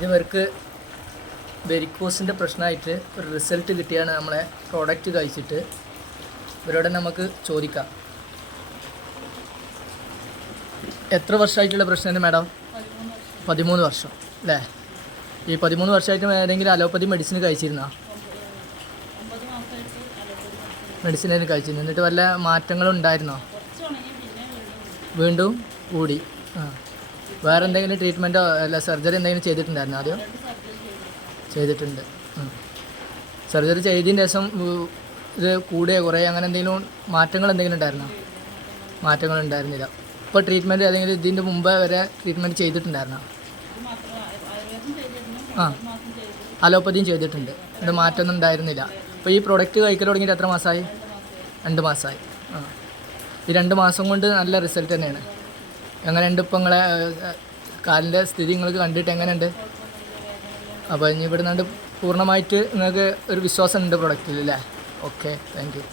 ഇവർക്ക് വെരിക്കോസിൻ്റെ പ്രശ്നമായിട്ട് ഒരു റിസൾട്ട് കിട്ടിയാണ് നമ്മളെ പ്രോഡക്റ്റ് കഴിച്ചിട്ട്. ഇവരോട് നമുക്ക് ചോദിക്കാം, എത്ര വർഷമായിട്ടുള്ള പ്രശ്നമാണ് മാഡം? 13 വർഷം അല്ലേ? ഈ 13 വർഷമായിട്ട് ഏതെങ്കിലും അലോപ്പതി മെഡിസിൻ കഴിച്ചിരുന്നോ? മെഡിസിൻ കഴിച്ചിരുന്നു. എന്നിട്ട് വല്ല മാറ്റങ്ങളും ഉണ്ടായിരുന്നോ? വീണ്ടും കൂടി. വേറെ എന്തെങ്കിലും ട്രീറ്റ്മെൻറ്റോ അല്ല സർജറി എന്തെങ്കിലും ചെയ്തിട്ടുണ്ടായിരുന്നോ? ആദ്യം ചെയ്തിട്ടുണ്ട്. സർജറി ചെയ്തതിന് ശേഷം ഇത് കൂടിയ കുറേ അങ്ങനെ എന്തെങ്കിലും മാറ്റങ്ങൾ എന്തെങ്കിലും ഉണ്ടായിരുന്നോ? മാറ്റങ്ങൾ ഉണ്ടായിരുന്നില്ല. ഇപ്പോൾ ട്രീറ്റ്മെൻറ്റ് ഏതെങ്കിലും ഇതിൻ്റെ മുമ്പ് വരെ ട്രീറ്റ്മെൻറ്റ് ചെയ്തിട്ടുണ്ടായിരുന്നോ? അലോപ്പതിയും ചെയ്തിട്ടുണ്ട്. ഇത് മാറ്റമൊന്നും ഉണ്ടായിരുന്നില്ല. ഇപ്പോൾ ഈ പ്രൊഡക്റ്റ് കഴിക്കൽ തുടങ്ങിയിട്ട് എത്ര മാസമായി? 2 മാസമായി. ഈ 2 മാസം കൊണ്ട് നല്ല റിസൾട്ട് തന്നെയാണ്. എങ്ങനെയുണ്ട് ഇപ്പോൾ നിങ്ങളെ കാലിൻ്റെ സ്ഥിതി നിങ്ങൾക്ക് കണ്ടിട്ട് എങ്ങനെയുണ്ട്? അപ്പോൾ ഇനി ഇവിടെ നിന്നുകൊണ്ട് പൂർണ്ണമായിട്ട് നിങ്ങൾക്ക് ഒരു വിശ്വാസം ഉണ്ട് പ്രൊഡക്റ്റിൽ അല്ലേ? Okay, thank you.